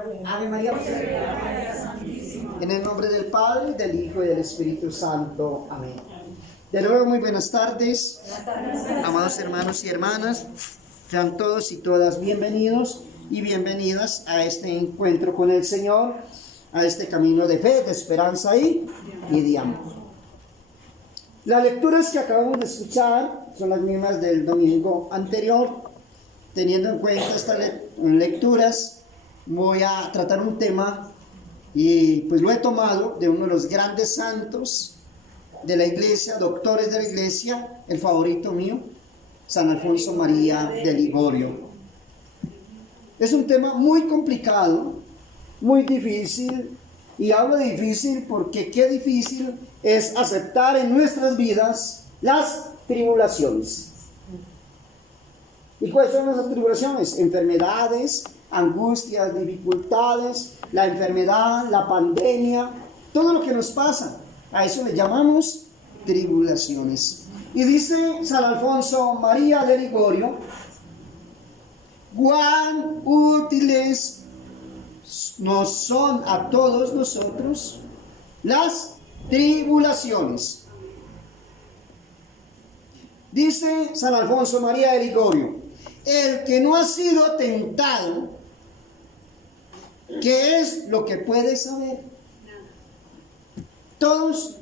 Ave María. En el nombre del Padre, del Hijo y del Espíritu Santo. Amén. De nuevo, muy buenas tardes, amados hermanos y hermanas. Sean todos y todas bienvenidos y bienvenidas a este encuentro con el Señor, a este camino de fe, de esperanza y de amor. Las lecturas que acabamos de escuchar son las mismas del domingo anterior. Teniendo en cuenta estas lecturas, voy a tratar un tema y pues lo he tomado de uno de los grandes santos de la iglesia, doctores de la iglesia, el favorito mío, San Alfonso María de Ligorio. Es un tema muy complicado, muy difícil, y hablo de difícil porque qué difícil es aceptar en nuestras vidas las tribulaciones. ¿Y cuáles son esas tribulaciones? Enfermedades, angustias, dificultades, la enfermedad, la pandemia, todo lo que nos pasa. A eso le llamamos tribulaciones. Y dice San Alfonso María de Ligorio: cuán útiles nos son a todos nosotros las tribulaciones. Dice San Alfonso María de Ligorio: el que no ha sido tentado, ¿qué es lo que puede saber? Todos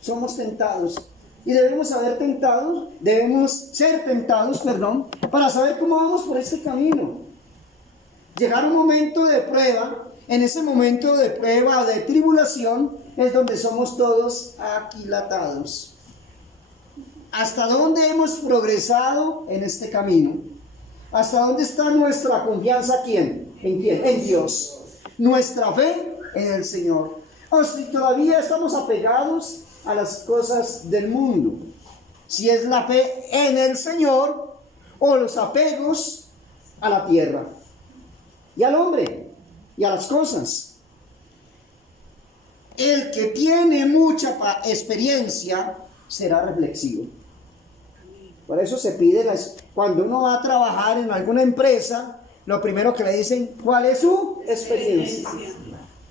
somos tentados y debemos ser tentados, para saber cómo vamos por este camino. Llegar un momento de prueba, en ese momento de prueba, de tribulación, es donde somos todos aquilatados. ¿Hasta dónde hemos progresado en este camino? ¿Hasta dónde está nuestra confianza? ¿En quién? En Dios. Nuestra fe en el Señor. O si todavía estamos apegados a las cosas del mundo. Si es la fe en el Señor o los apegos a la tierra y al hombre y a las cosas. El que tiene mucha experiencia será reflexivo. Por eso se pide, cuando uno va a trabajar en alguna empresa, lo primero que le dicen, ¿cuál es su experiencia?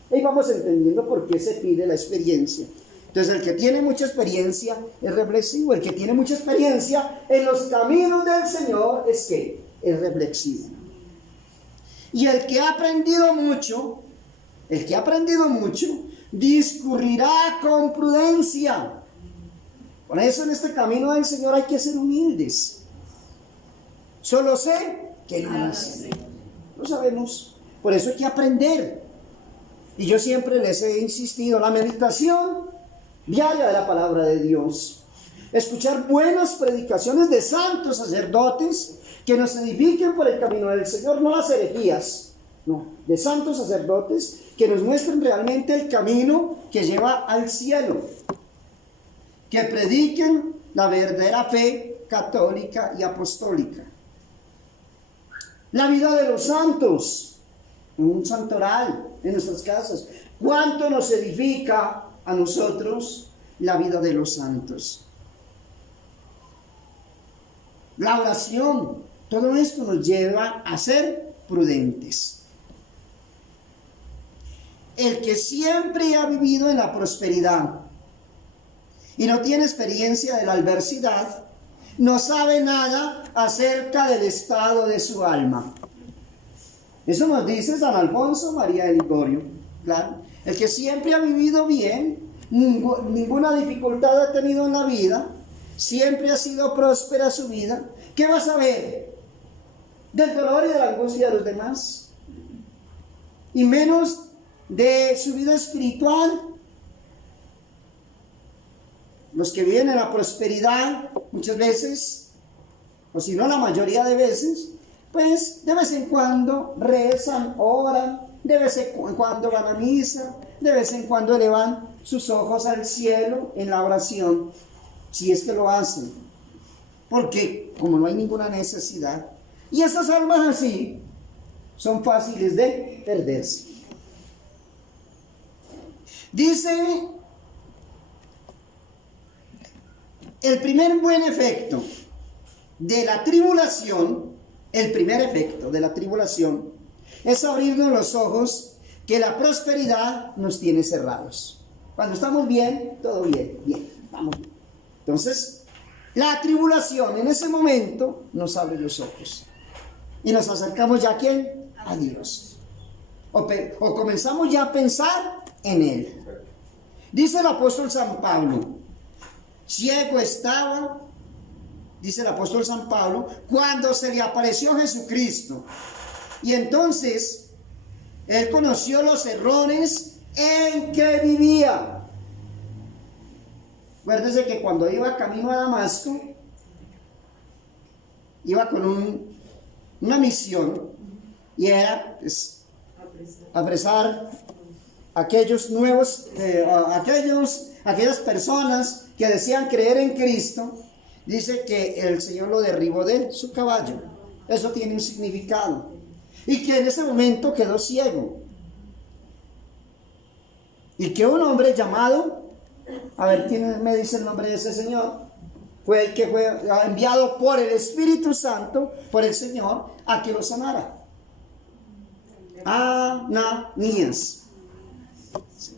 Y vamos entendiendo por qué se pide la experiencia. Entonces, el que tiene mucha experiencia es reflexivo. El que tiene mucha experiencia en los caminos del Señor es reflexivo. Y el que ha aprendido mucho, discurrirá con prudencia. Por eso en este camino del Señor hay que ser humildes. Solo sé que nada sé. Lo sabemos. Por eso hay que aprender. Y yo siempre les he insistido, la meditación diaria de la palabra de Dios. Escuchar buenas predicaciones de santos sacerdotes que nos edifiquen por el camino del Señor, no las herejías, no, de santos sacerdotes que nos muestren realmente el camino que lleva al cielo. Que prediquen la verdadera fe católica y apostólica. La vida de los santos, un santoral en nuestras casas. ¿Cuánto nos edifica a nosotros la vida de los santos? La oración, todo esto nos lleva a ser prudentes. El que siempre ha vivido en la prosperidad y no tiene experiencia de la adversidad, no sabe nada acerca del estado de su alma. Eso nos dice San Alfonso María de Ligorio. Claro, el que siempre ha vivido bien, ninguna dificultad ha tenido en la vida, siempre ha sido próspera su vida, ¿qué va a saber del dolor y de la angustia de los demás? Y menos de su vida espiritual. Los que viven en la prosperidad, muchas veces, o si no la mayoría de veces, pues de vez en cuando rezan, oran, de vez en cuando van a misa, de vez en cuando elevan sus ojos al cielo en la oración, si es que lo hacen, porque como no hay ninguna necesidad, y esas almas así son fáciles de perderse. Dice: el primer buen efecto de la tribulación, es abrirnos los ojos que la prosperidad nos tiene cerrados. Cuando estamos bien, todo bien, vamos bien. Entonces, la tribulación en ese momento nos abre los ojos. Y nos acercamos ya ¿a quién? A Dios. O comenzamos ya a pensar en Él. Dice el apóstol San Pablo, ciego estaba, dice el apóstol San Pablo, cuando se le apareció Jesucristo. Y entonces, él conoció los errores en que vivía. Acuérdese que cuando iba camino a Damasco, iba con una misión, y era pues, apresar a aquellos nuevos, aquellas personas que decían creer en Cristo. Dice que el Señor lo derribó de su caballo. Eso tiene un significado. Y que en ese momento quedó ciego. Y que un hombre llamado, a ver quién me dice el nombre de ese señor, fue el que fue enviado por el Espíritu Santo, por el Señor, a que lo sanara. Ananías.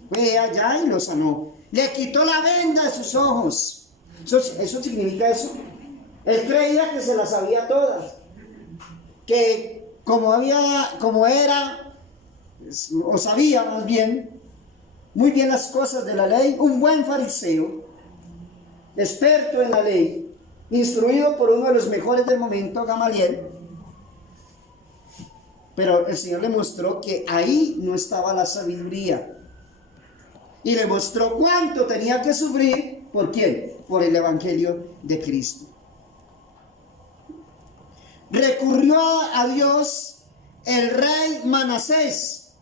Fue allá y lo sanó. Le quitó la venda de sus ojos. ¿Eso significa eso? Él creía que se las sabía todas. Que como era, o sabía más bien, muy bien las cosas de la ley, un buen fariseo, experto en la ley, instruido por uno de los mejores del momento, Gamaliel. Pero el Señor le mostró que ahí no estaba la sabiduría. Y le mostró cuánto tenía que sufrir. ¿Por quién? Por el Evangelio de Cristo. Recurrió a Dios el rey Manasés,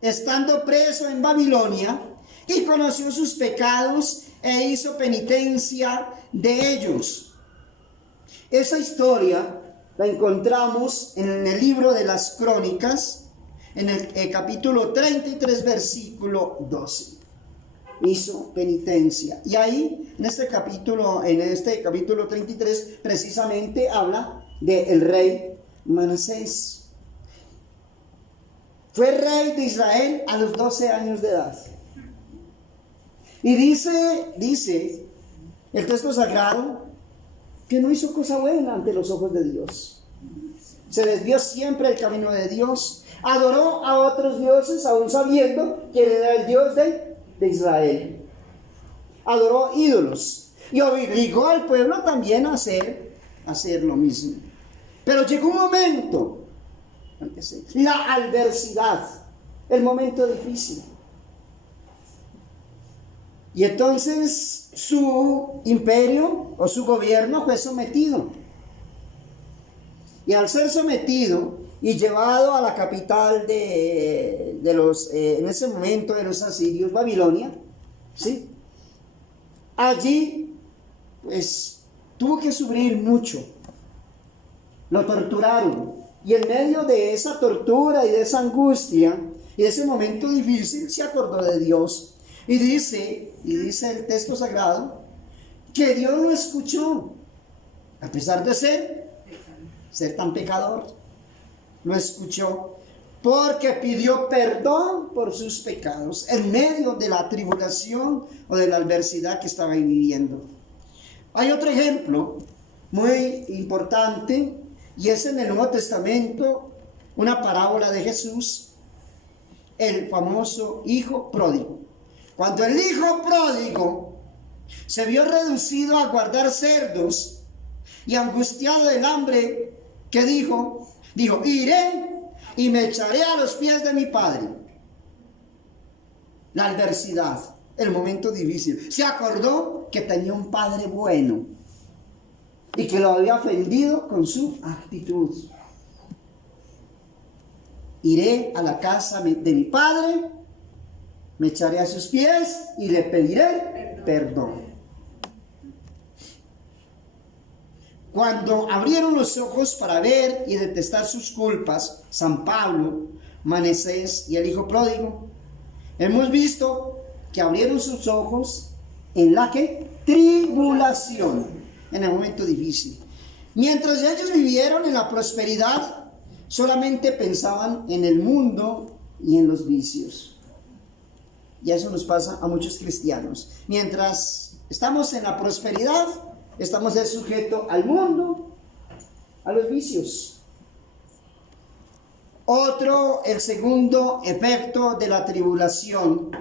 estando preso en Babilonia, y conoció sus pecados e hizo penitencia de ellos. Esa historia la encontramos en el libro de las Crónicas, en el capítulo 33, versículo 12. Hizo penitencia. Y ahí, en este capítulo 33, precisamente habla del rey Manasés. Fue rey de Israel a los 12 años de edad. Y dice el texto sagrado que no hizo cosa buena ante los ojos de Dios. Se desvió siempre del camino de Dios. Adoró a otros dioses, aún sabiendo que era el Dios de Israel. Adoró ídolos y obligó al pueblo también a hacer lo mismo. Pero llegó un momento, la adversidad, el momento difícil. Y entonces su imperio o su gobierno fue sometido. Y al ser sometido y llevado a la capital de los, en ese momento de los asirios, Babilonia, ¿sí? Allí, pues, tuvo que sufrir mucho. Lo torturaron. Y en medio de esa tortura y de esa angustia y de ese momento difícil, se acordó de Dios. Y dice el texto sagrado, que Dios lo escuchó, a pesar de ser tan pecador. Lo escuchó porque pidió perdón por sus pecados en medio de la tribulación o de la adversidad que estaba viviendo. Hay otro ejemplo muy importante, y es en el Nuevo Testamento, una parábola de Jesús, el famoso hijo pródigo. Cuando el hijo pródigo se vio reducido a guardar cerdos y angustiado del hambre, ¿qué dijo? Dijo, iré y me echaré a los pies de mi padre. La adversidad, el momento difícil. Se acordó que tenía un padre bueno y que lo había ofendido con su actitud. Iré a la casa de mi padre, me echaré a sus pies y le pediré perdón. Cuando abrieron los ojos para ver y detestar sus culpas, San Pablo, Manasés y el hijo pródigo, hemos visto que abrieron sus ojos en la tribulación, en el momento difícil. Mientras ellos vivieron en la prosperidad, solamente pensaban en el mundo y en los vicios. Y eso nos pasa a muchos cristianos. Mientras estamos en la prosperidad, estamos sujetos al mundo, a los vicios. El segundo efecto de la tribulación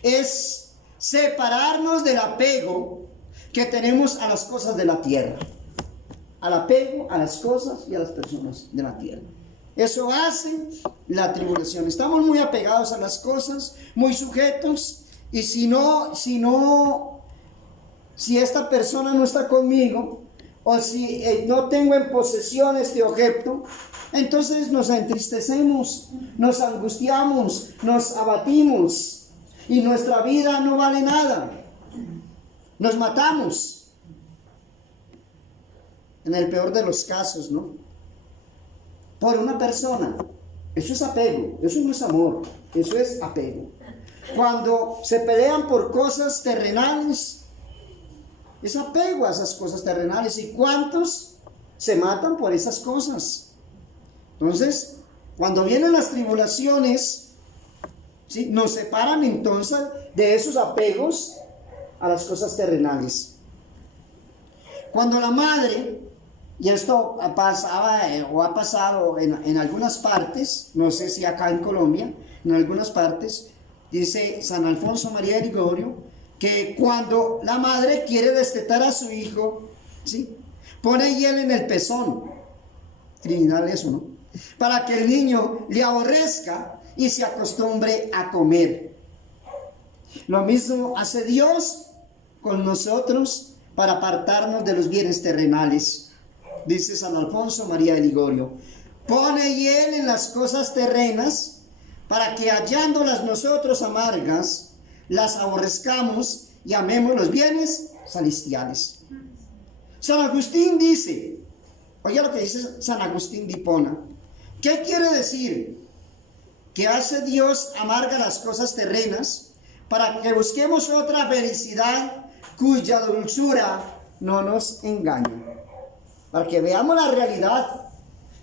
es separarnos del apego que tenemos a las cosas de la tierra. Al apego a las cosas y a las personas de la tierra. Eso hace la tribulación. Estamos muy apegados a las cosas, muy sujetos, y si esta persona no está conmigo, o si no tengo en posesión este objeto, entonces nos entristecemos, nos angustiamos, nos abatimos, y nuestra vida no vale nada. Nos matamos. En el peor de los casos, ¿no? Por una persona. Eso es apego, eso no es amor, eso es apego. Cuando se pelean por cosas terrenales, es apego a esas cosas terrenales. ¿Y cuántos se matan por esas cosas? Entonces, cuando vienen las tribulaciones, ¿sí?, nos separan entonces de esos apegos a las cosas terrenales. Cuando la madre, y esto pasaba o ha pasado en algunas partes, no sé si acá en Colombia, en algunas partes, dice San Alfonso María de Ligorio, que cuando la madre quiere destetar a su hijo, ¿sí?, pone hiel en el pezón. Criminal eso, ¿no? Para que el niño le aborrezca y se acostumbre a comer. Lo mismo hace Dios con nosotros para apartarnos de los bienes terrenales. Dice San Alfonso María de Ligorio, pone hiel en las cosas terrenas para que hallándolas nosotros amargas, las aborrezcamos y amemos los bienes celestiales. San Agustín dice, oye lo que dice San Agustín de Hipona, ¿qué quiere decir? Que hace Dios amarga las cosas terrenas para que busquemos otra felicidad cuya dulzura no nos engañe. Para que veamos la realidad.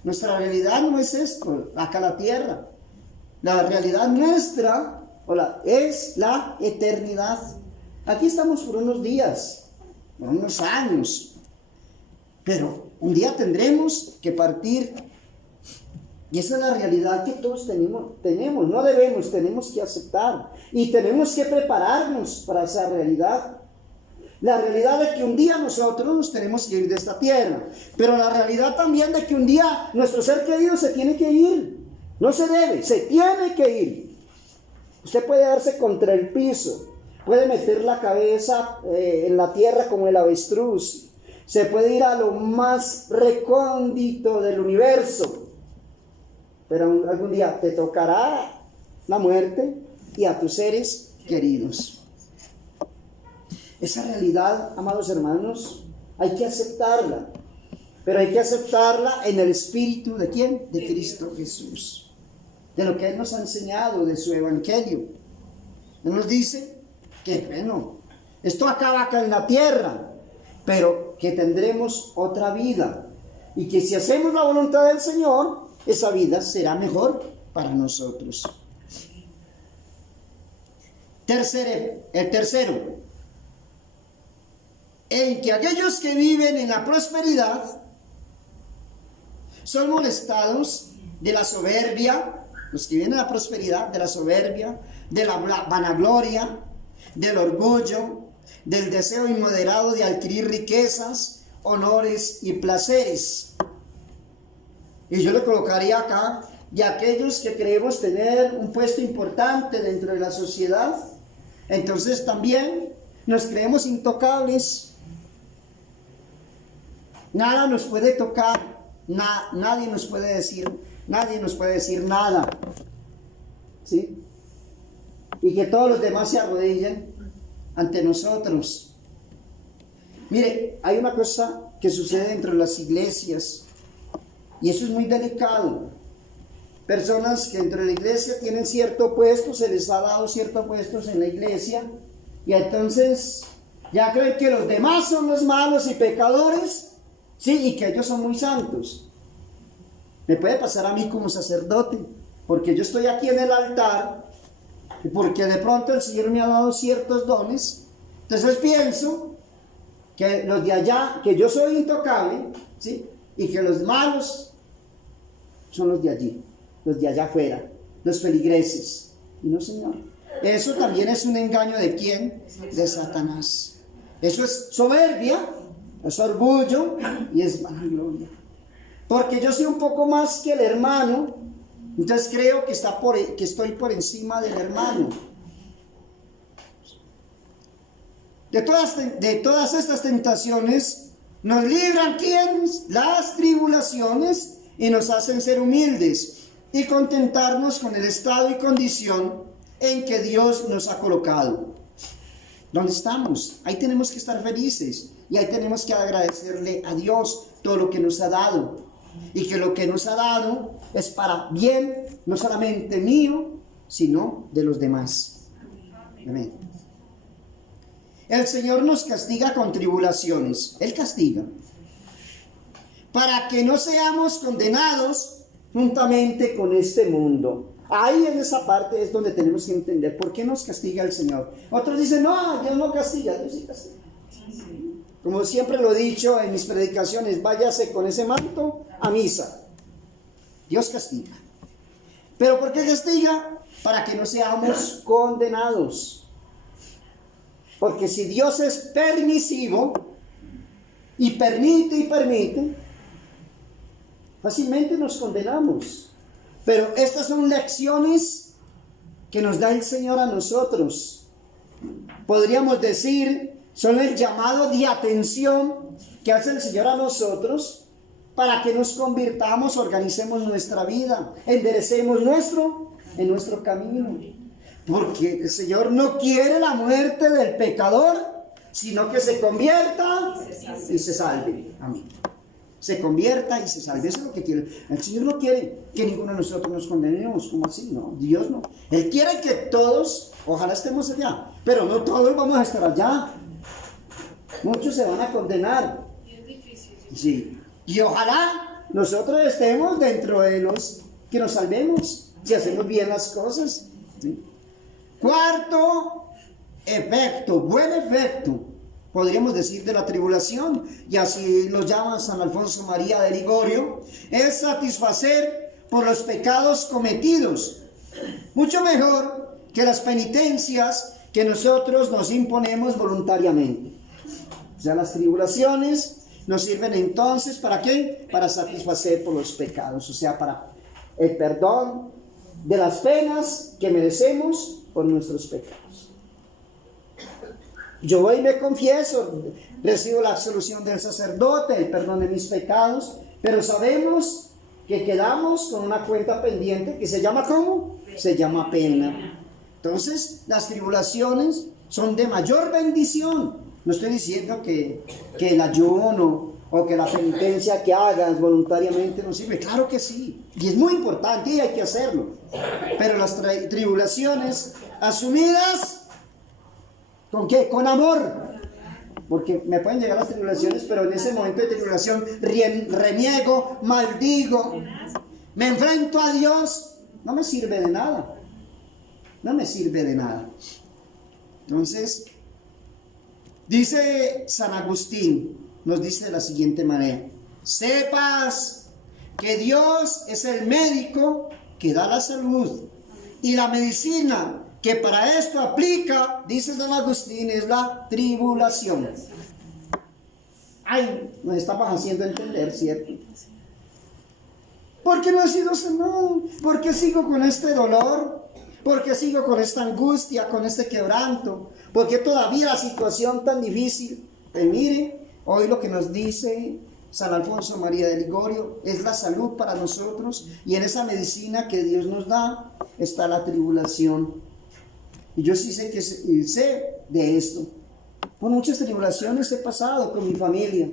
Nuestra realidad no es esto, acá la tierra. La realidad nuestra es la eternidad. Aquí estamos por unos días, por unos años. Pero un día tendremos que partir. Y esa es la realidad que todos tenemos. No debemos, tenemos que aceptar. Y tenemos que prepararnos para esa realidad. La realidad de que un día nosotros nos tenemos que ir de esta tierra, pero la realidad también de que un día nuestro ser querido se tiene que ir. No se debe, se tiene que ir. Usted puede darse contra el piso, puede meter la cabeza en la tierra como el avestruz, se puede ir a lo más recóndito del universo, pero algún día te tocará la muerte y a tus seres queridos. Esa realidad, amados hermanos, hay que aceptarla. Pero hay que aceptarla en el espíritu ¿de quién? De Cristo Jesús. De lo que Él nos ha enseñado, de su evangelio. Él nos dice que, bueno, esto acaba acá en la tierra, pero que tendremos otra vida. Y que si hacemos la voluntad del Señor, esa vida será mejor para nosotros. El tercero, en que aquellos que viven en la prosperidad son molestados de la soberbia, los que viven en la prosperidad, de la soberbia, de la vanagloria, del orgullo, del deseo inmoderado de adquirir riquezas, honores y placeres. Y yo le colocaría acá, de aquellos que creemos tener un puesto importante dentro de la sociedad, entonces también nos creemos intocables. Nada nos puede tocar, nadie nos puede decir nada, ¿sí? Y que todos los demás se arrodillen ante nosotros. Mire, hay una cosa que sucede dentro de las iglesias, y eso es muy delicado. Personas que dentro de la iglesia tienen cierto puesto, se les ha dado ciertos puestos en la iglesia, y entonces ya creen que los demás son los malos y pecadores, sí, y que ellos son muy santos. Me puede pasar a mí como sacerdote, porque yo estoy aquí en el altar, y porque de pronto el Señor me ha dado ciertos dones. Entonces pienso que los de allá, que yo soy intocable, ¿sí? Y que los malos son los de allí, los de allá afuera, los feligreses. Y no, Señor. Eso también es un engaño ¿de quién? De Satanás. Eso es soberbia, es orgullo y es vanagloria. Porque yo soy un poco más que el hermano, entonces creo que estoy por encima del hermano. De todas estas tentaciones nos libran ¿quiénes? Las tribulaciones, y nos hacen ser humildes y contentarnos con el estado y condición en que Dios nos ha colocado. ¿Dónde estamos? Ahí tenemos que estar felices y ahí tenemos que agradecerle a Dios todo lo que nos ha dado, y que lo que nos ha dado es para bien, no solamente mío, sino de los demás. Amén. El Señor nos castiga con tribulaciones. Él castiga para que no seamos condenados juntamente con este mundo. Ahí en esa parte es donde tenemos que entender por qué nos castiga el Señor. Otros dicen, no, Dios no castiga, Dios sí castiga. Como siempre lo he dicho en mis predicaciones, váyase con ese manto a misa. Dios castiga. ¿Pero por qué castiga? Para que no seamos condenados. Porque si Dios es permisivo y permite, fácilmente nos condenamos. Pero estas son lecciones que nos da el Señor a nosotros. Podríamos decir, son el llamado de atención que hace el Señor a nosotros para que nos convirtamos, organicemos nuestra vida, enderecemos en nuestro camino. Porque el Señor no quiere la muerte del pecador, sino que se convierta y se salve. Amén. Se convierta y se salve. Eso es lo que quiere. El Señor no quiere que ninguno de nosotros nos condenemos. ¿Cómo así? No, Dios no. Él quiere que todos, ojalá estemos allá, pero no todos vamos a estar allá. Muchos se van a condenar. Y es difícil. Sí. Y ojalá nosotros estemos dentro de los que nos salvemos, si hacemos bien las cosas. ¿Sí? Cuarto efecto, buen efecto, podríamos decir, de la tribulación, y así lo llama San Alfonso María de Ligorio, es satisfacer por los pecados cometidos, mucho mejor que las penitencias que nosotros nos imponemos voluntariamente. O sea, las tribulaciones nos sirven entonces, ¿para qué? Para satisfacer por los pecados, o sea, para el perdón de las penas que merecemos por nuestros pecados. Yo voy y me confieso, recibo la absolución del sacerdote, el perdón de mis pecados, pero sabemos que quedamos con una cuenta pendiente que se llama ¿cómo? Se llama pena. Entonces, las tribulaciones son de mayor bendición. No estoy diciendo que el ayuno o que la penitencia que hagas voluntariamente no sirve. Claro que sí, y es muy importante y hay que hacerlo. Pero las tribulaciones asumidas, ¿con qué? Con amor. Porque me pueden llegar las tribulaciones, pero en ese momento de tribulación reniego, maldigo, me enfrento a Dios, no me sirve de nada. No me sirve de nada. Entonces, dice San Agustín, nos dice de la siguiente manera: sepas que Dios es el médico que da la salud, y la medicina que para esto aplica, dice San Agustín, es la tribulación. Ay, nos estamos haciendo entender, ¿cierto? ¿Por qué no he sido sanado? ¿Por qué sigo con este dolor? ¿Por qué sigo con esta angustia, con este quebranto? ¿Por qué todavía la situación tan difícil? Pues mire, hoy lo que nos dice San Alfonso María de Ligorio es la salud para nosotros, y en esa medicina que Dios nos da está la tribulación. Y yo sí sé de esto. Por muchas tribulaciones he pasado con mi familia,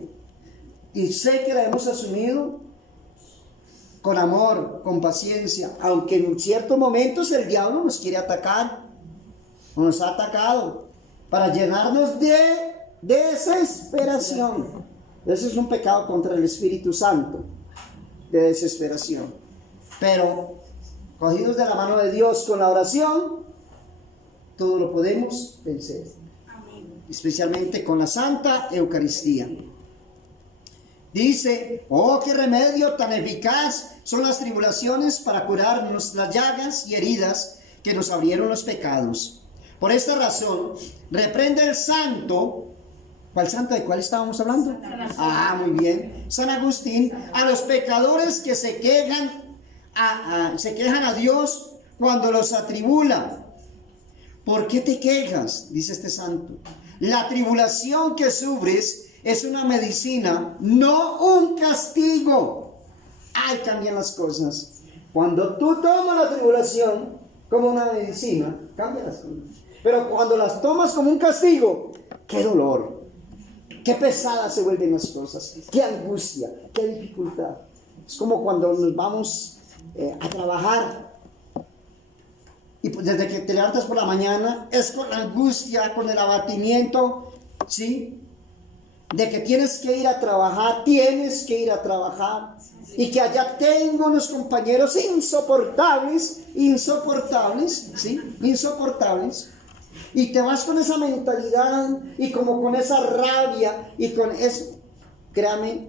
y sé que la hemos asumido con amor, con paciencia, aunque en ciertos momentos el diablo nos quiere atacar, o nos ha atacado, para llenarnos de desesperación. Eso es un pecado contra el Espíritu Santo. de desesperación. Pero cogidos de la mano de Dios con la oración, todo lo podemos vencer. Especialmente con la Santa Eucaristía. Dice, oh, qué remedio tan eficaz son las tribulaciones para curar nuestras llagas y heridas que nos abrieron los pecados. Por esta razón, reprende el santo. ¿Cuál santo? ¿De cuál estábamos hablando? Muy bien. San Agustín, a los pecadores que se quejan a Dios cuando los atribula. ¿Por qué te quejas? Dice este santo. La tribulación que sufres es una medicina, no un castigo. Ahí cambian las cosas. Cuando tú tomas la tribulación como una medicina, cambian las cosas. Pero cuando las tomas como un castigo, qué dolor, qué pesadas se vuelven las cosas, qué angustia, qué dificultad. Es como cuando nos vamos a trabajar. Y pues desde que te levantas por la mañana, es con la angustia, con el abatimiento, ¿sí? De que tienes que ir a trabajar, y que allá tengo unos compañeros insoportables, ¿sí? Insoportables, y te vas con esa mentalidad, y como con esa rabia, y con eso, créame,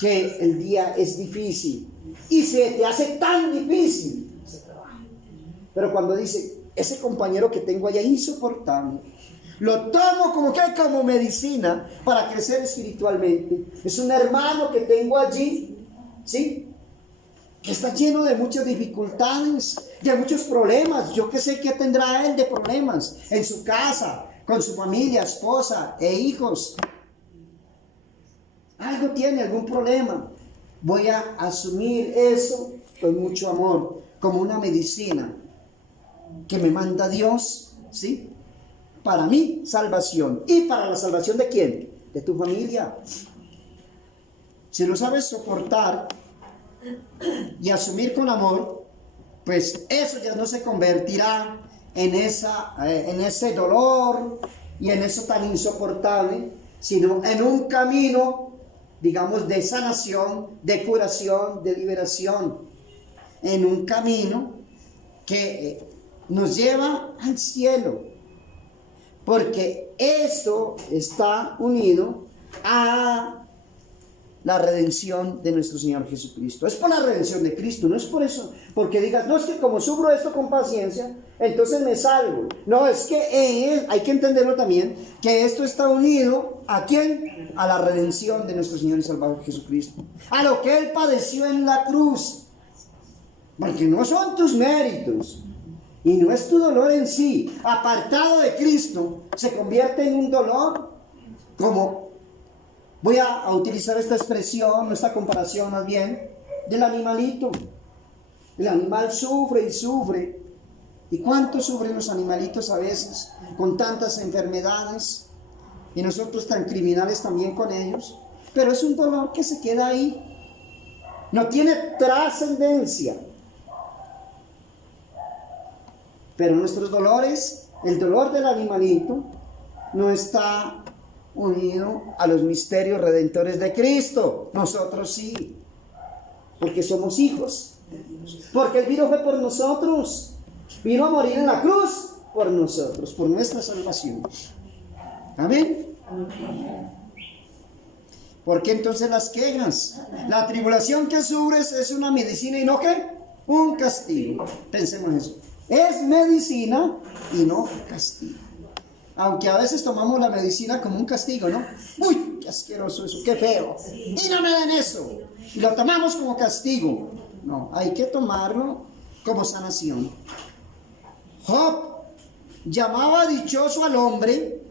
que el día es difícil, y se te hace tan difícil ese trabajo. Pero cuando dice, ese compañero que tengo allá insoportable, lo tomo como medicina para crecer espiritualmente. Es un hermano que tengo allí, ¿sí? Que está lleno de muchas dificultades, de muchos problemas. Yo que sé qué tendrá él de problemas en su casa, con su familia, esposa e hijos. Algo tiene, algún problema. Voy a asumir eso con mucho amor, como una medicina que me manda Dios, ¿sí? Para mi salvación. ¿Y para la salvación de quién? De tu familia. Si lo sabes soportar y asumir con amor, pues eso ya no se convertirá en ese dolor y en eso tan insoportable, sino en un camino, digamos, de sanación, de curación, de liberación. En un camino que nos lleva al cielo. Porque esto está unido a la redención de nuestro Señor Jesucristo. Es por la redención de Cristo, no es por eso, porque digas, no, es que como sufro esto con paciencia, entonces me salvo. No, es que hay que entenderlo también, que esto está unido ¿a quién? A la redención de nuestro Señor y Salvador Jesucristo. A lo que Él padeció en la cruz. Porque no son tus méritos. Y no es tu dolor en sí, apartado de Cristo, se convierte en un dolor como, voy a utilizar esta expresión, esta comparación más bien, del animalito. El animal sufre y sufre. ¿Y cuánto sufren los animalitos a veces con tantas enfermedades? Y nosotros tan criminales también con ellos. Pero es un dolor que se queda ahí. No tiene trascendencia. Pero nuestros dolores, el dolor del animalito, no está unido a los misterios redentores de Cristo. Nosotros sí, porque somos hijos. Porque Él vino fue por nosotros. Vino a morir en la cruz por nosotros, por nuestra salvación. Amén. ¿Por qué entonces las quejas? La tribulación que sufres es una medicina y no ¿qué? Un castigo. Pensemos en eso. Es medicina y no castigo. Aunque a veces tomamos la medicina como un castigo, ¿no? ¡Uy! ¡Qué asqueroso eso! ¡Qué feo! ¡Y no me den eso! Y lo tomamos como castigo. No, hay que tomarlo como sanación. Job llamaba dichoso al hombre,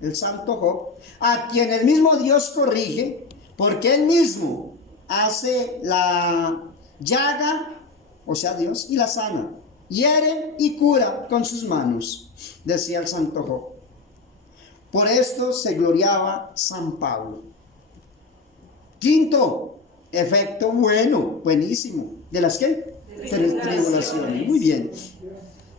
el santo Job, a quien el mismo Dios corrige, porque él mismo hace la llaga, o sea Dios, y la sana. Hiere y cura con sus manos, decía el santo Job. Por esto se gloriaba San Pablo. Quinto, efecto buenísimo. ¿De las qué? De las tribulaciones. Muy bien.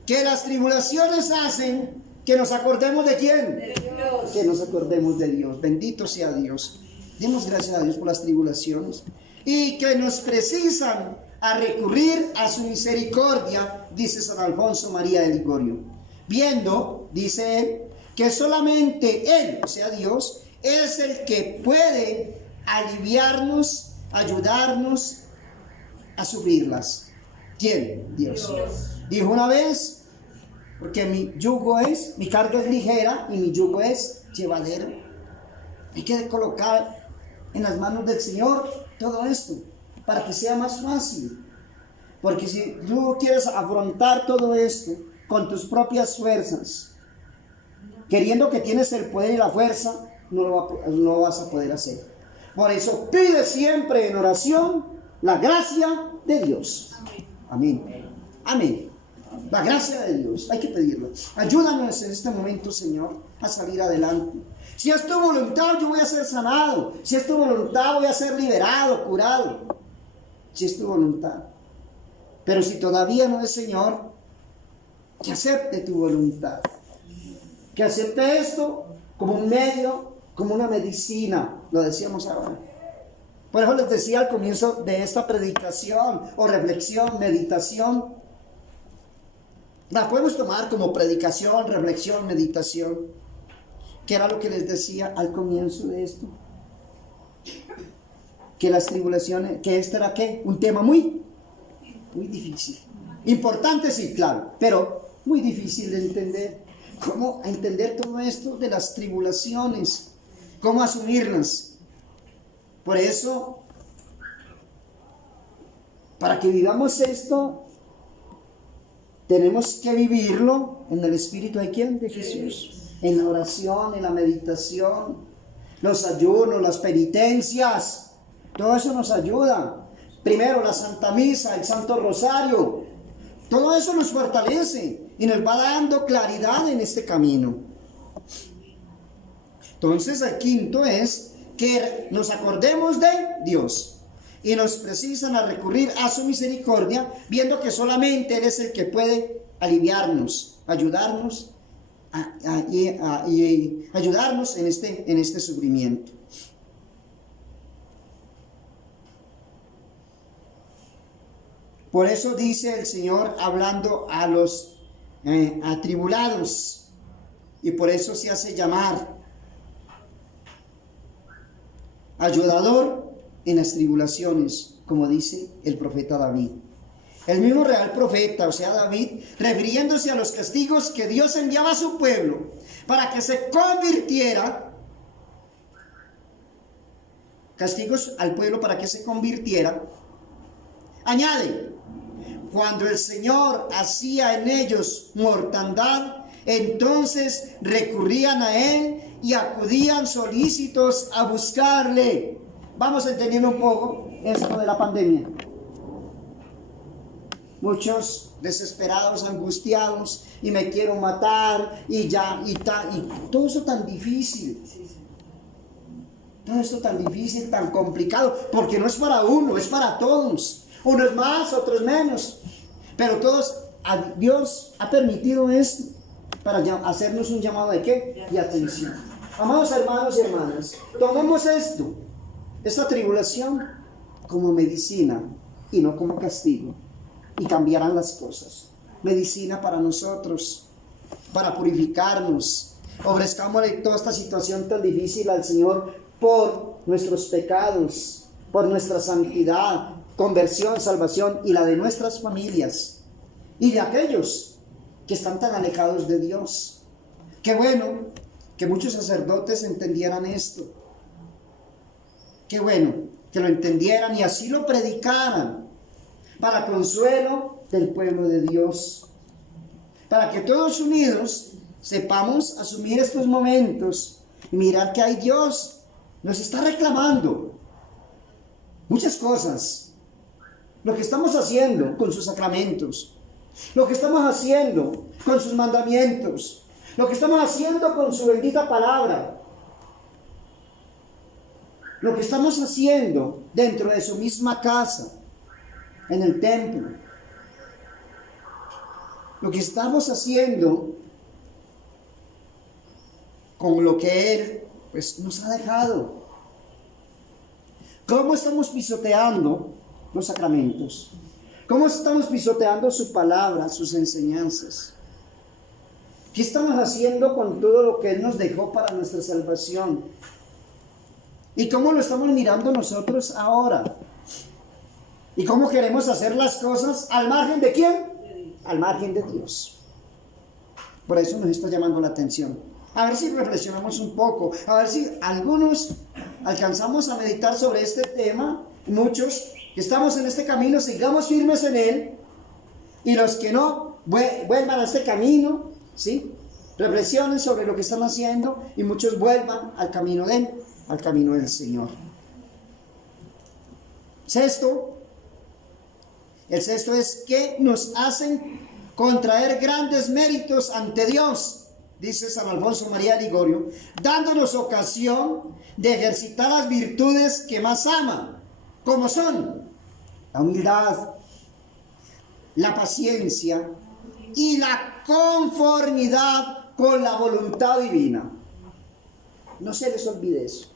Que las tribulaciones hacen que nos acordemos de quién. De Dios. Que nos acordemos de Dios. Bendito sea Dios. Demos gracias a Dios por las tribulaciones. y que nos precisan a recurrir a su misericordia, dice San Alfonso María de Ligorio. Viendo, dice él, que solamente Él, o sea Dios, es el que puede aliviarnos, ayudarnos a sufrirlas. ¿Quién? Dios. Dijo una vez, porque mi carga es ligera y mi yugo es llevadero. Hay que colocar en las manos del Señor todo esto para que sea más fácil. Porque si tú quieres afrontar todo esto con tus propias fuerzas, queriendo que tienes el poder y la fuerza, no lo vas a poder hacer. Por eso pide siempre en oración la gracia de Dios. Amén. Amén. La gracia de Dios, hay que pedirla. Ayúdanos en este momento, Señor, a salir adelante. Si es tu voluntad, yo voy a ser sanado. Si es tu voluntad, voy a ser liberado, curado. Si es tu voluntad. Pero si todavía no es, Señor, que acepte tu voluntad. Que acepte esto como un medio, como una medicina. Lo decíamos ahora. Por eso les decía al comienzo de esta predicación o reflexión, meditación. La podemos tomar como predicación, reflexión, meditación. ¿Qué era lo que les decía al comienzo de esto? Que las tribulaciones, que este era ¿qué? Un tema muy difícil. Importante, sí, claro, pero muy difícil de entender. ¿Cómo entender todo esto de las tribulaciones? ¿Cómo asumirlas? Por eso, para que vivamos esto, tenemos que vivirlo en el Espíritu de ¿quién? De Jesús. En la oración, en la meditación, los ayunos, las penitencias, todo eso nos ayuda. Primero la Santa Misa, el Santo Rosario, todo eso nos fortalece y nos va dando claridad en este camino. Entonces el quinto es que nos acordemos de Dios y nos precisan a recurrir a su misericordia, viendo que solamente Él es el que puede aliviarnos, ayudarnos y ayudarnos en este sufrimiento. Por eso dice el Señor hablando a los atribulados, y por eso se hace llamar ayudador en las tribulaciones, como dice el profeta David. El mismo real profeta, o sea David, refiriéndose a los castigos que Dios enviaba a su pueblo para que se convirtiera, castigos al pueblo para que se convirtiera, añade: cuando el Señor hacía en ellos mortandad, entonces recurrían a Él y acudían solícitos a buscarle. Vamos entendiendo un poco esto de la pandemia. Muchos desesperados, angustiados, y me quiero matar, y todo eso tan difícil. Todo esto tan difícil, tan complicado, porque no es para uno, es para todos. Unos más, otros menos. Pero todos, Dios ha permitido esto para hacernos un llamado de ¿qué? De atención. Amados hermanos y hermanas, tomemos esta tribulación como medicina y no como castigo. Y cambiarán las cosas. Medicina para nosotros, para purificarnos. Ofrezcámosle toda esta situación tan difícil al Señor por nuestros pecados, por nuestra santidad, conversión, salvación y la de nuestras familias y de aquellos que están tan alejados de Dios. Qué bueno que muchos sacerdotes entendieran esto. Qué bueno que lo entendieran y así lo predicaran para consuelo del pueblo de Dios. Para que todos unidos sepamos asumir estos momentos y mirar que hay Dios nos está reclamando muchas cosas. Lo que estamos haciendo con sus sacramentos, lo que estamos haciendo con sus mandamientos, lo que estamos haciendo con su bendita palabra, lo que estamos haciendo dentro de su misma casa, en el templo, lo que estamos haciendo con lo que Él pues, nos ha dejado, ¿Cómo estamos pisoteando los sacramentos? ¿Cómo estamos pisoteando su palabra, sus enseñanzas? ¿Qué estamos haciendo con todo lo que Él nos dejó para nuestra salvación? ¿Y cómo lo estamos mirando nosotros ahora? ¿Y cómo queremos hacer las cosas al margen de quién? Al margen de Dios. Por eso nos está llamando la atención. A ver si reflexionamos un poco, a ver si algunos alcanzamos a meditar sobre este tema. Muchos que estamos en este camino, sigamos firmes en él, y los que no, vuelvan a este camino, ¿sí? Reflexionen sobre lo que están haciendo, y muchos vuelvan al camino de él, al camino del Señor. El sexto es que nos hacen contraer grandes méritos ante Dios, dice San Alfonso María de Ligorio, dándonos ocasión de ejercitar las virtudes que más ama, como son la humildad, la paciencia y la conformidad con la voluntad divina. No se les olvide eso.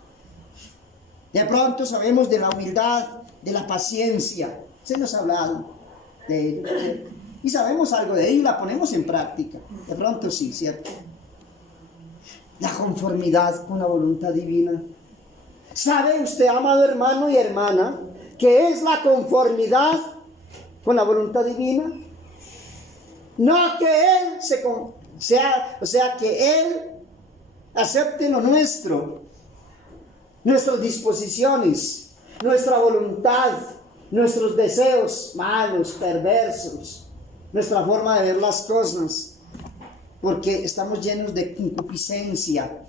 De pronto sabemos de la humildad, de la paciencia, se nos ha hablado de ello, y sabemos algo de ello y la ponemos en práctica. De pronto sí, ¿cierto? La conformidad con la voluntad divina. ¿Sabe usted, amado hermano y hermana, qué es la conformidad con la voluntad divina? No que Él que Él acepte lo nuestro, nuestras disposiciones, nuestra voluntad, nuestros deseos malos, perversos, nuestra forma de ver las cosas, porque estamos llenos de concupiscencia.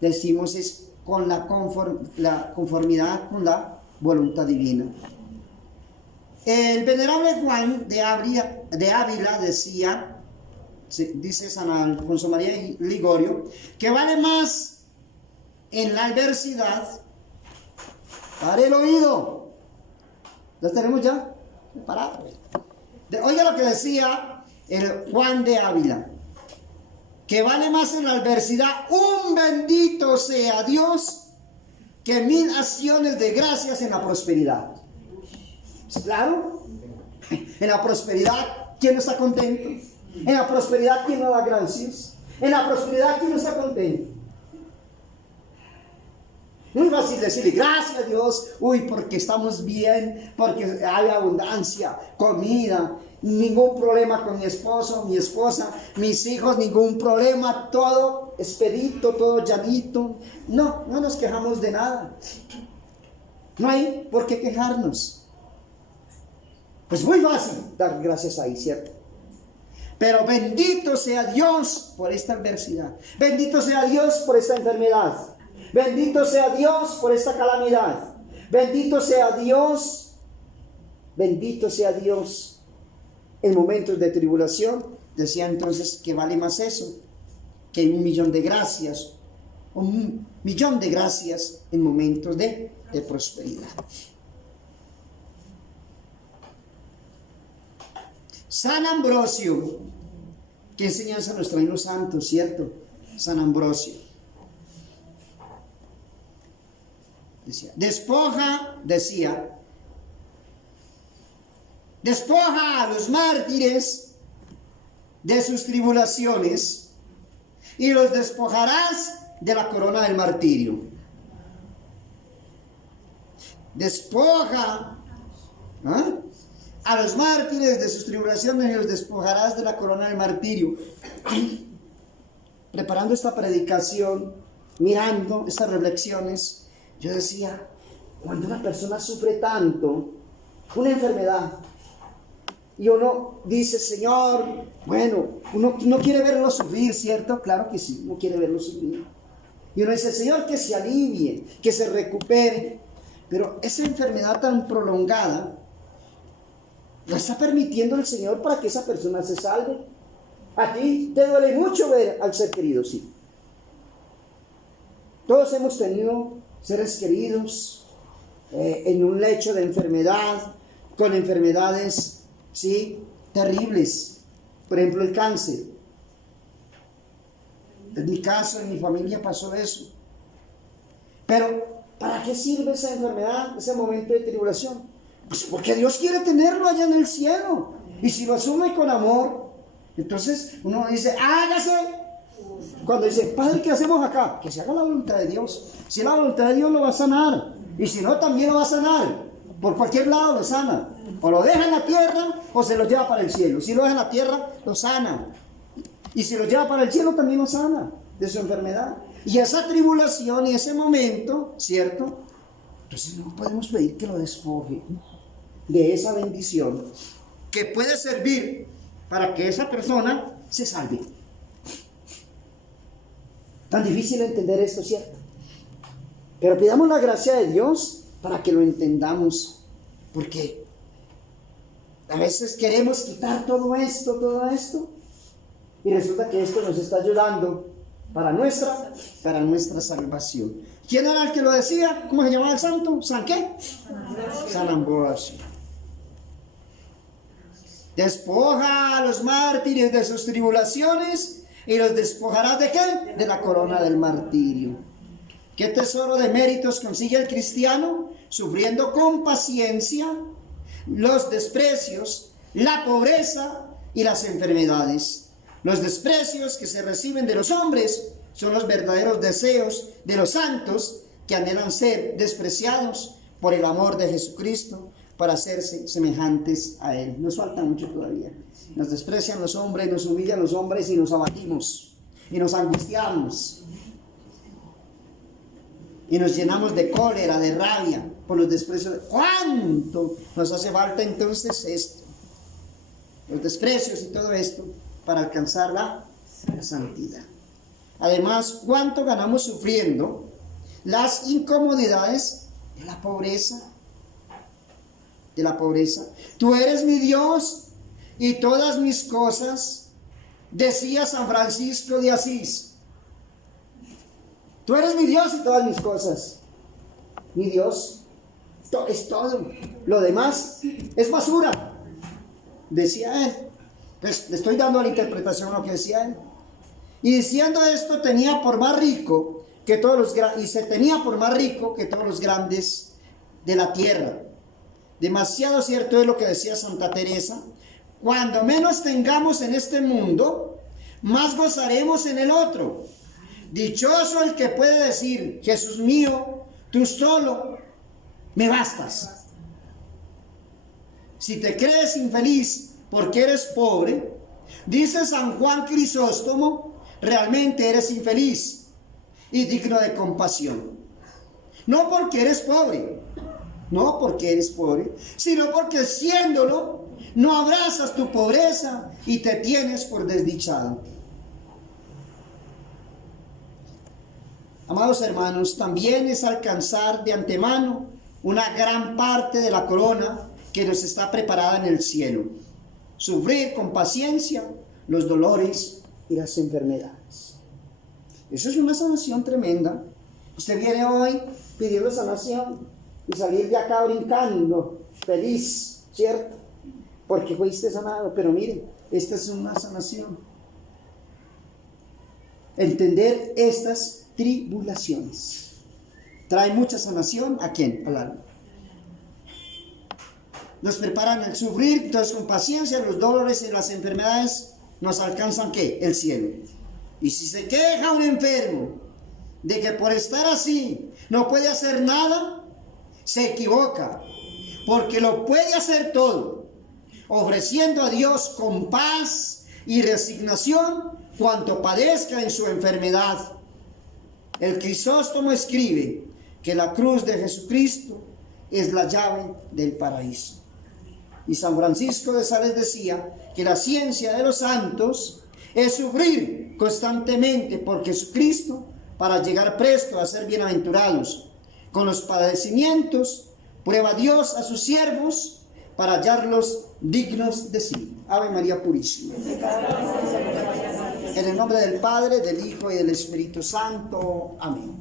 Decimos es con la conformidad con la voluntad divina. El venerable Juan de Ávila decía, dice San Alfonso María de Ligorio, que vale más en la adversidad. Pare el oído. ¿Los tenemos ya preparados? Oiga lo que decía el Juan de Ávila, que vale más en la adversidad un bendito sea Dios que 1000 acciones de gracias en la prosperidad. ¿Claro? En la prosperidad, ¿quién no está contento? En la prosperidad, ¿quién no da gracias? En la prosperidad, ¿quién no está contento? Muy fácil decirle gracias a Dios, porque estamos bien, porque hay abundancia, comida, ningún problema con mi esposo, mi esposa, mis hijos, ningún problema, todo expedito, todo llanito. No nos quejamos de nada. No hay por qué quejarnos. Pues muy fácil dar gracias ahí, ¿cierto? Pero bendito sea Dios por esta adversidad. Bendito sea Dios por esta enfermedad. Bendito sea Dios por esta calamidad. Bendito sea Dios. Bendito sea Dios. En momentos de tribulación, decía entonces que vale más eso que 1.000.000 de gracias. 1.000.000 de gracias en momentos de prosperidad. San Ambrosio, ¿qué enseñanza nos traen los santos, cierto? San Ambrosio decía, despoja a los mártires de sus tribulaciones y los despojarás de la corona del martirio. Despoja a los mártires de sus tribulaciones y los despojarás de la corona del martirio. Preparando esta predicación, mirando estas reflexiones, yo decía, cuando una persona sufre tanto, una enfermedad, y uno dice, Señor, bueno, uno no quiere verlo sufrir, ¿cierto? Claro que sí, uno quiere verlo sufrir. Y uno dice, Señor, que se alivie, que se recupere. Pero esa enfermedad tan prolongada, la está permitiendo el Señor para que esa persona se salve. A ti te duele mucho ver al ser querido, sí. Todos hemos tenido seres queridos en un lecho de enfermedad, con enfermedades, sí, terribles. Por ejemplo, el cáncer. En mi caso, en mi familia pasó eso. Pero ¿Para qué sirve esa enfermedad, ese momento de tribulación? Pues porque Dios quiere tenerlo allá en el cielo. Y si lo asume con amor, entonces uno dice, hágase. Cuando dice, Padre, ¿qué hacemos acá? Que se haga la voluntad de Dios. Si es la voluntad de Dios, lo va a sanar. Y si no, también lo va a sanar. Por cualquier lado lo sana. O lo deja en la tierra o se lo lleva para el cielo. Si lo deja en la tierra, lo sana. Y si lo lleva para el cielo, también lo sana de su enfermedad. Y esa tribulación y ese momento, ¿cierto? Entonces no podemos pedir que lo despoje de esa bendición que puede servir para que esa persona se salve. Tan difícil entender esto, ¿cierto? Pero pidamos la gracia de Dios para que lo entendamos, porque a veces queremos quitar todo esto, y resulta que esto nos está ayudando para nuestra salvación. ¿Quién era el que lo decía? ¿Cómo se llamaba el santo? ¿San qué? San Ambrosio. Despoja a los mártires de sus tribulaciones y los despojará ¿de qué? De la corona del martirio. ¿Qué tesoro de méritos consigue el cristiano? Sufriendo con paciencia los desprecios, la pobreza y las enfermedades. Los desprecios que se reciben de los hombres son los verdaderos deseos de los santos que anhelan ser despreciados por el amor de Jesucristo para hacerse semejantes a Él. Nos falta mucho todavía. Nos desprecian los hombres, nos humillan los hombres y nos abatimos y nos angustiamos y nos llenamos de cólera, de rabia por los desprecios. ¿Cuánto nos hace falta entonces esto? Los desprecios y todo esto para alcanzar la santidad. Además, ¿cuánto ganamos sufriendo las incomodidades de la pobreza? De la pobreza. Tú eres mi Dios y todas mis cosas, decía San Francisco de Asís. Tú eres mi Dios y todas mis cosas. Mi Dios es todo. Lo demás es basura, decía él. Pues le estoy dando la interpretación a lo que decía él. Y diciendo esto, tenía por más rico que todos los y se tenía por más rico que todos los grandes de la tierra. Demasiado cierto es lo que decía Santa Teresa: cuando menos tengamos en este mundo, más gozaremos en el otro. Dichoso el que puede decir: Jesús mío, tú solo me bastas. Si te crees infeliz porque eres pobre, dice San Juan Crisóstomo, realmente eres infeliz y digno de compasión. No porque eres pobre, sino porque siéndolo, no abrazas tu pobreza y te tienes por desdichado. Amados hermanos, también es alcanzar de antemano una gran parte de la corona que nos está preparada en el cielo. Sufrir con paciencia los dolores y las enfermedades. Eso es una sanación tremenda. Usted viene hoy pidiendo sanación y salir de acá brincando, feliz, ¿cierto? Porque fuiste sanado. Pero mire, esta es una sanación. Entender estas tribulaciones trae mucha sanación. ¿A quién? Al alma. Nos preparan el sufrir, entonces con paciencia los dolores y las enfermedades nos alcanzan ¿qué? El cielo. Y si se queja un enfermo de que por estar así no puede hacer nada, se equivoca, porque lo puede hacer todo, ofreciendo a Dios con paz y resignación cuanto padezca en su enfermedad. El Crisóstomo escribe que la cruz de Jesucristo es la llave del paraíso. Y San Francisco de Sales decía que la ciencia de los santos es sufrir constantemente por Jesucristo para llegar presto a ser bienaventurados. Con los padecimientos prueba Dios a sus siervos para hallarlos dignos de sí. Ave María Purísima. En el nombre del Padre, del Hijo y del Espíritu Santo. Amén.